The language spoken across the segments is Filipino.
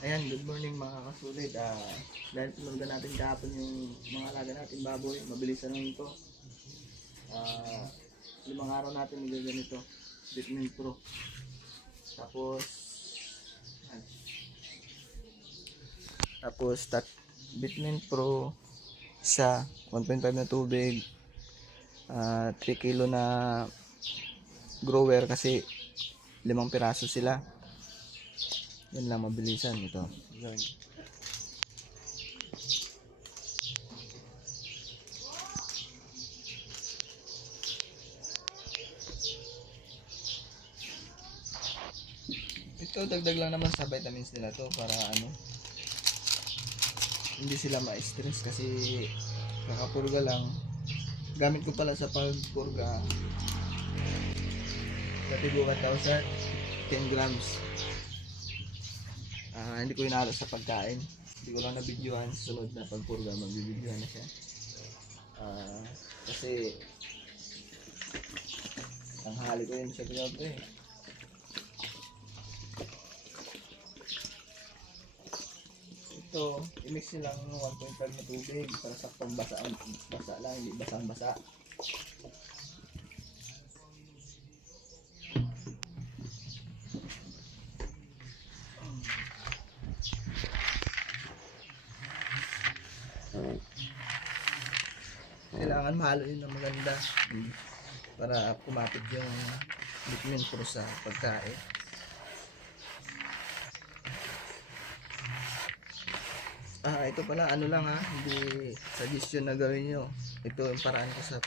Ayan, good morning mga kasulit. Dahil pinundan natin kahapon yung mga alaga natin baboy, mabilisan lang ito. 5 araw natin nagaganito, Bitmin Pro. Tapos, ay, tapos Bitmin Pro, isa, 1.5 na tubig, 3 kilo na grower kasi 5 piraso sila. Yan lang, mabilisan ito. Yan. Ito, dagdag lang naman sa vitamins nila to para hindi sila ma-stress kasi kakapurga lang. Gamit ko pala sa pagpurga 1,000, 10 grams. Hindi ko inalo sa pagkain. Hindi ko lang na-videohan. Sunod na pagpurga, mag-videohan na siya. Kasi tanghali ko yun siya pinapre. Ito, i-mix nilang 1.5 na tubig para saktong basa lang, hindi basang-basa. Kailangan mahalo yun ng maganda para kumapit yung Bitmin Pro sa pagkain. Ito pala, lang hindi suggestion na gawin nyo. Ito yung paraan ko sa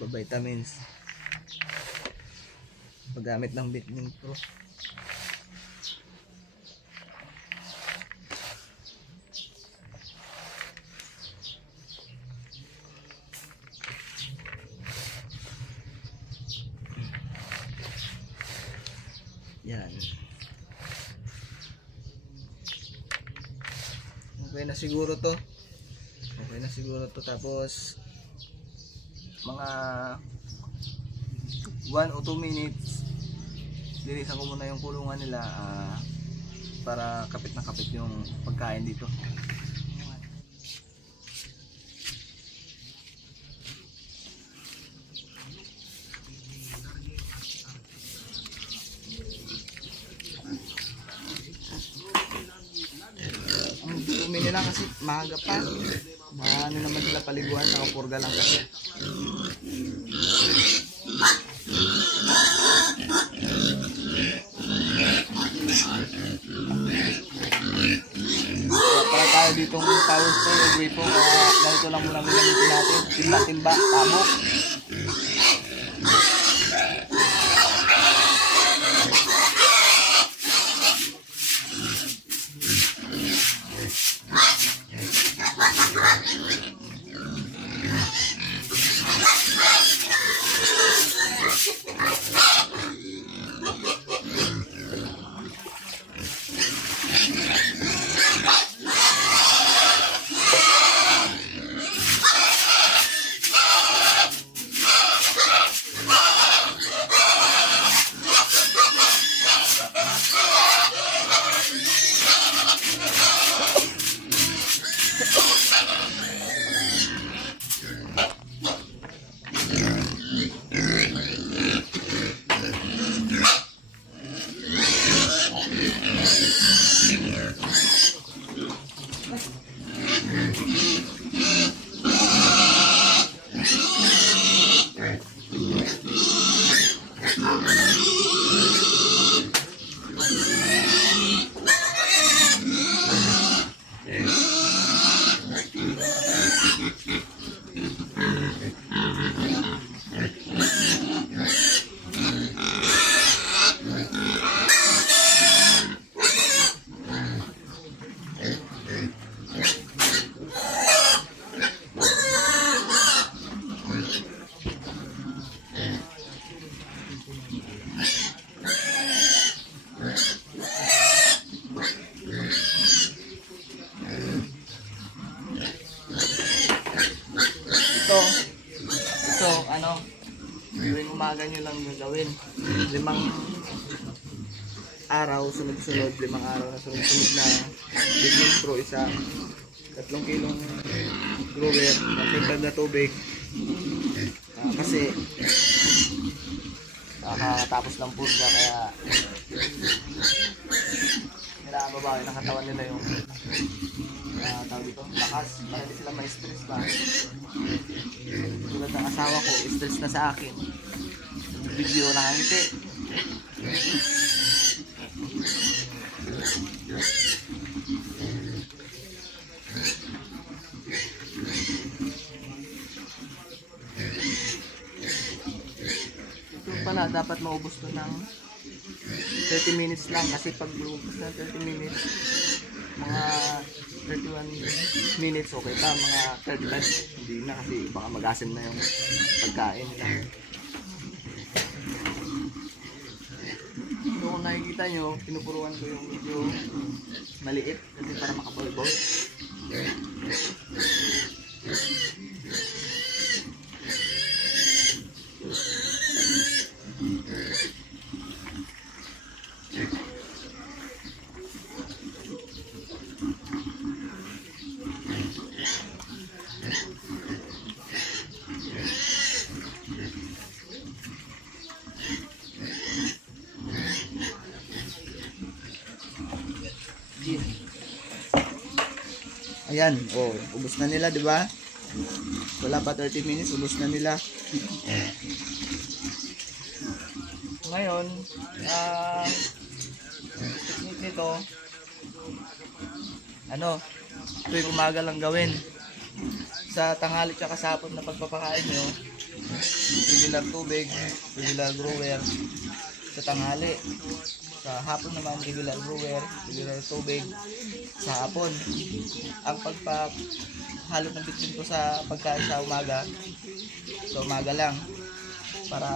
vitamins paggamit ng Bitmin Pro. Yan. Okay na siguro to. Tapos mga 1 o 2 minutes dinisan ko muna yung kulungan nila para kapit na kapit yung pagkain dito. Dumi nila kasi maaga pa. Naman sila paliguan, nakapurga lang kasi. Para tayo ditong power store o gripo, kaya ganito lang muna gagamitin natin. Timba-timba, tamo. Tuwing umaga nyo lang gagawin. araw, sunod-sunod, 5 araw na sunod-sunod na Bitmix Pro, isa 3 kilong grower, matintag na tubig. Kasi tapos ng purga, kaya kailangan babawi ng katawan nila yung tawag dito, lakas, para hindi sila ma-stress ba. Tulad ng asawa ko, stress na sa akin, video nakangiti. Ito pala dapat maubos to ng 30 minutes lang, kasi pag maubos na 30 minutes, mga 31 minutes okay pa, mga 35 hindi na, kasi baka mag-asim na yung pagkain nila. So kung nakikita nyo, pinupuruan ko yung medyo maliit kasi para makapulbol. Ayan, oh, ubos na nila, di ba? Wala pa 30 minutes, ubos na nila. Ngayon, technique nito, tuwing umaga lang gawin. Sa tanghali tsaka sa hapon na pagpapakain nyo, regular tubig, regular grower sa tanghali. Sa hapon naman, regular grower, regular tubig sa hapon. Ang pagpahalo ng bitchin ko sa pagkain sa umaga lang, para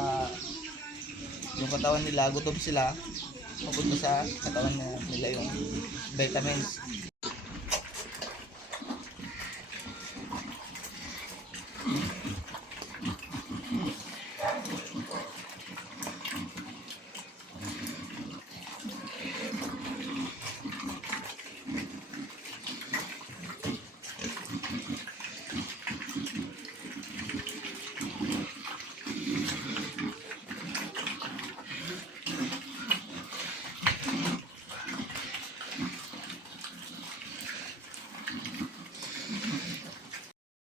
yung katawan nila, gutom sila, mapunta sa katawan nila yung vitamins.